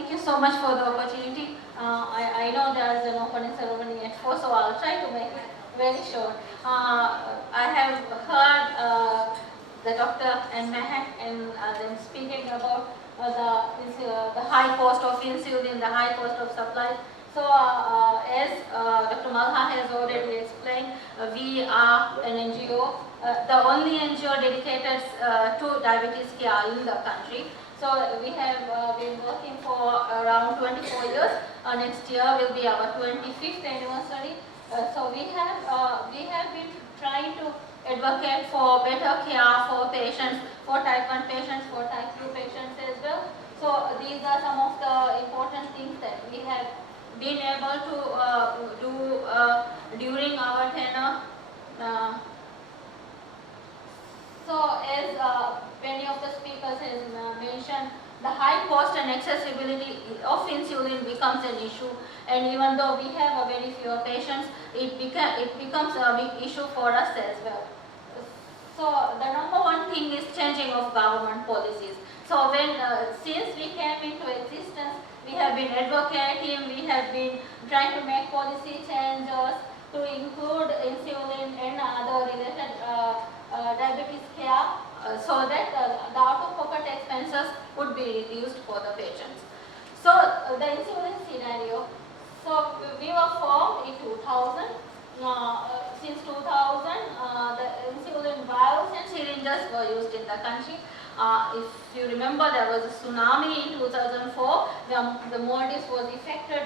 Thank you so much for the opportunity. I know there is an opening ceremony at 4, so I'll try to make it very short. I have heard the doctor and Mehak and them speaking about the high cost of insulin, the high cost of supply. So as Dr. Malha has already explained, we are an NGO, the only NGO dedicated to diabetes care in the country. So we have been working for around 24 years. Next year will be our 25th anniversary. So we have been trying to advocate for better care for patients, for type 1 patients, for type 2 patients as well. So these are some of the important things that we have been able to do during our tenure. So as many of the speakers have mentioned, the high cost and accessibility of insulin becomes an issue, and even though we have a very few patients, it becomes a big issue for us as well. So the number one thing is changing of government policies. So when since we came into existence, we have been advocating, we have been trying to make policy changes to include insulin and other related diabetes care so that the out-of-pocket expenses would be reduced for the patients. So the insulin scenario, so we were formed in 2000. Since 2000, the insulin vials and syringes were used in the country. If you remember, there was a tsunami in 2004 where the Maldives was affected,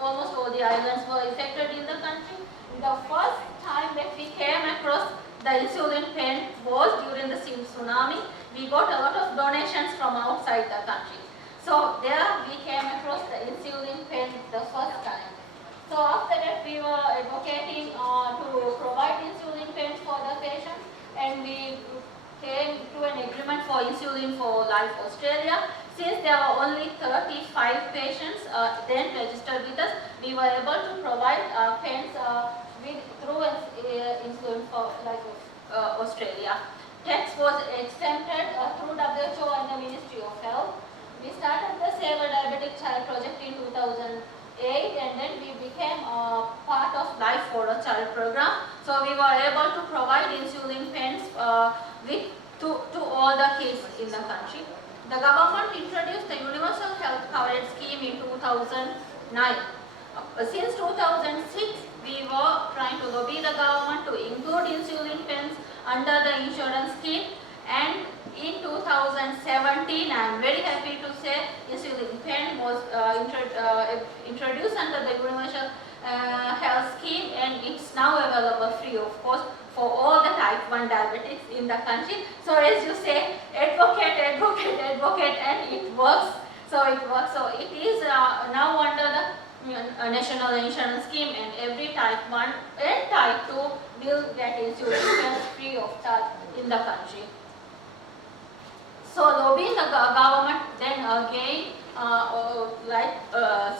almost all the islands were affected in the country. The first time that we came across the insulin pen was during the tsunami. We got a lot of donations from outside the country. So there we came across the insulin pen the first time. So after that we were advocating to provide insulin pens for the patients, and we came to an agreement for Insulin for Life Australia. Since there were only 35 patients then registered with us, we were able to provide pens through Insulin for Life Australia. Tax was exempted through WHO and the Ministry of Health. We started the Save a Diabetic Child project in 2008, and then we became part of Life for a Child program. So we were able to provide insulin pens to all the kids in the country. The government introduced the Universal Health Coverage Scheme in 2009. Since 2006, we were trying to lobby the government to include insulin pens under the insurance scheme, and in 2017, I am very happy to say, insulin pen was introduced under the Universal Health Scheme, and it's now available free of cost for all the type 1 diabetics in the country. So as you say, advocate, advocate, advocate, and it works. So it works. So it is now under the National Insurance Scheme, and every type 1 and type 2 will get insulin pens free of charge in the country. So lobbying the government, then again,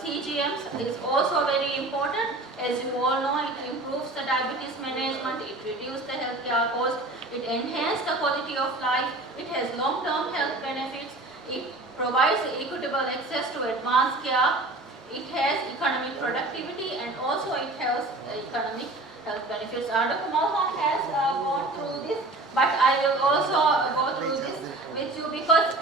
CGMs is also very important. As you all know, it improves the diabetes management, it reduces the healthcare cost, it enhances the quality of life, it has long-term health benefits, it provides equitable access to advanced care, it has economic productivity, and also it has economic health benefits. Dr. Malha has gone through this, but I will also go through this with you because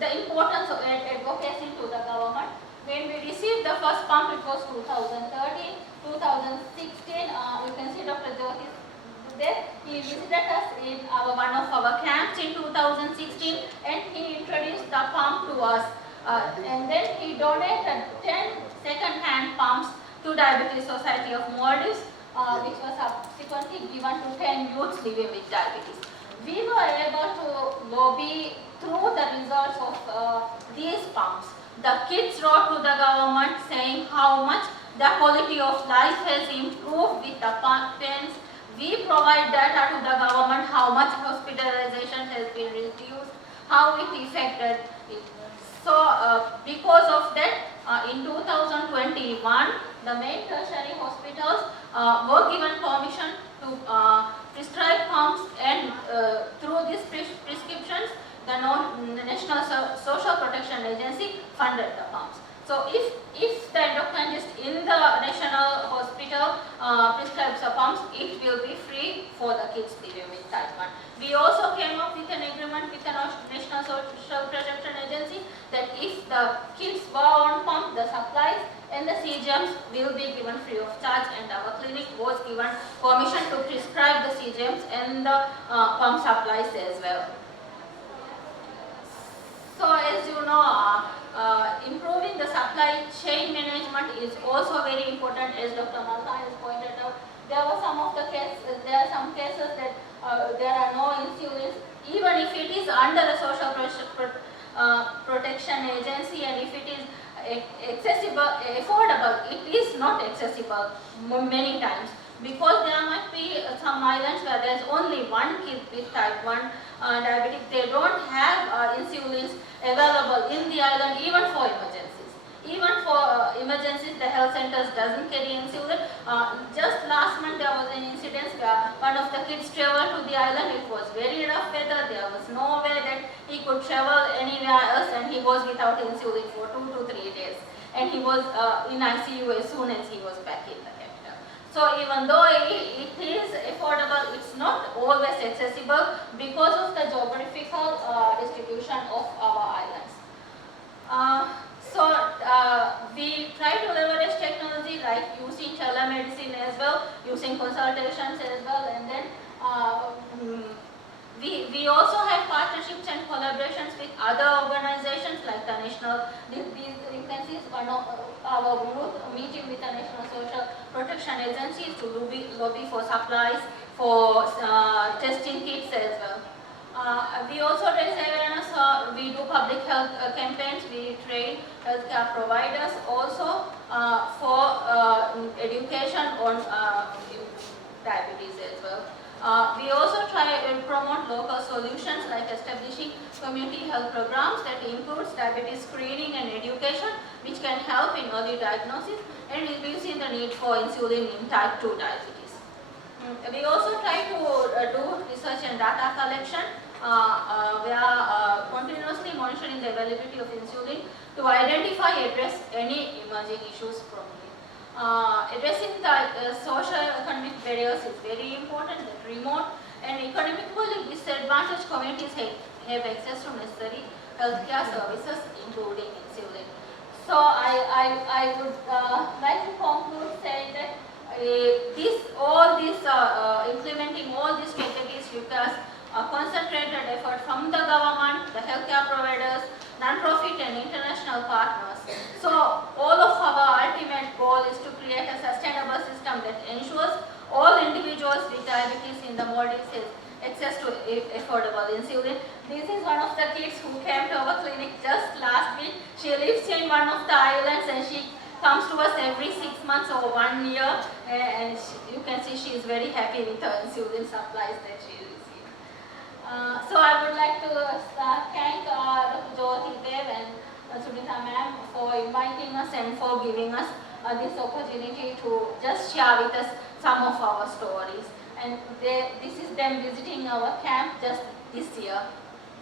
the importance of advocacy to the government. When we received the first pump, it was 2013, 2016. You can see Dr. Jyoti there. He visited us in one of our camps in 2016, and he introduced the pump to us. And then he donated 10 second-hand pumps to Diabetes Society of Maldives, which was subsequently given to 10 youths living with diabetes. We were able to lobby through the results of these pumps. The kids wrote to the government saying how much the quality of life has improved with the pens. We provide data to the government how much hospitalization has been reduced, how it affected it. So because of that, in 2021, the main tertiary hospitals were given permission to prescribe pumps, and through these prescriptions, the National Social Protection Protection Agency funded the pumps. So if the endocrinologist in the national hospital prescribes the pumps, it will be free for the kids living with type 1. We also came up with an agreement with the National Social Protection Agency that if the kids were on pump, the supplies and the CGMs will be given free of charge, and our clinic was given permission to prescribe the CGMs and the pump supplies as well. So as you know, improving the supply chain management is also very important, as Dr. Malka has pointed out. There are some cases that there are no insulins, even if it is under the Social Protection Agency, and if it is affordable, it is not accessible many times, because there might be some islands where there is only one kid with type 1 diabetic. They don't have insulins available in the island, even for emergencies. Even for emergencies, the health centers doesn't carry insulin. Just last month there was an incident where one of the kids traveled to the island. It was very rough weather. There was no way that he could travel anywhere else, and he was without insulin for 2 to 3 days. And he was in ICU as soon as he was back in the capital. So even though it is affordable, it's not always accessible because of the geographical distribution of our islands. We try to leverage technology like using telemedicine as well, using consultations as well, and then we also have partnerships and collaborations with other organizations like the National, you can see one of our group meeting with the National Social Protection Agency to lobby for supplies for testing kits as well. We also raise awareness, we do public health campaigns, we train healthcare providers also for education on diabetes as well. We also try to promote local solutions like establishing community health programs that includes diabetes screening and education, which can help in early diagnosis and reducing the need for insulin in type 2 diabetes. We also try to do research and data collection. We are continuously monitoring the availability of insulin to identify and address any emerging issues promptly. Addressing the socio-economic barriers is very important, that remote and economically disadvantaged communities have access to necessary healthcare services, including insulin. So I would like to conclude saying that implementing all these strategies requires a concentrated effort from the government, the healthcare providers, non-profit and international partners. So all of our ultimate goal is to create a sustainable system that ensures all individuals with diabetes in the Maldives have access to affordable insulin. This is one of the kids who came to our clinic just last week. She lives in one of the islands and she comes to us every 6 months or 1 year, and you can see she is very happy with the insulin supplies that she receives. So I would like to thank Dr. Jyoti Dev and Sunita ma'am for inviting us and for giving us this opportunity to just share with us some of our stories. And this is them visiting our camp just this year.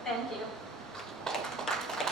Thank you.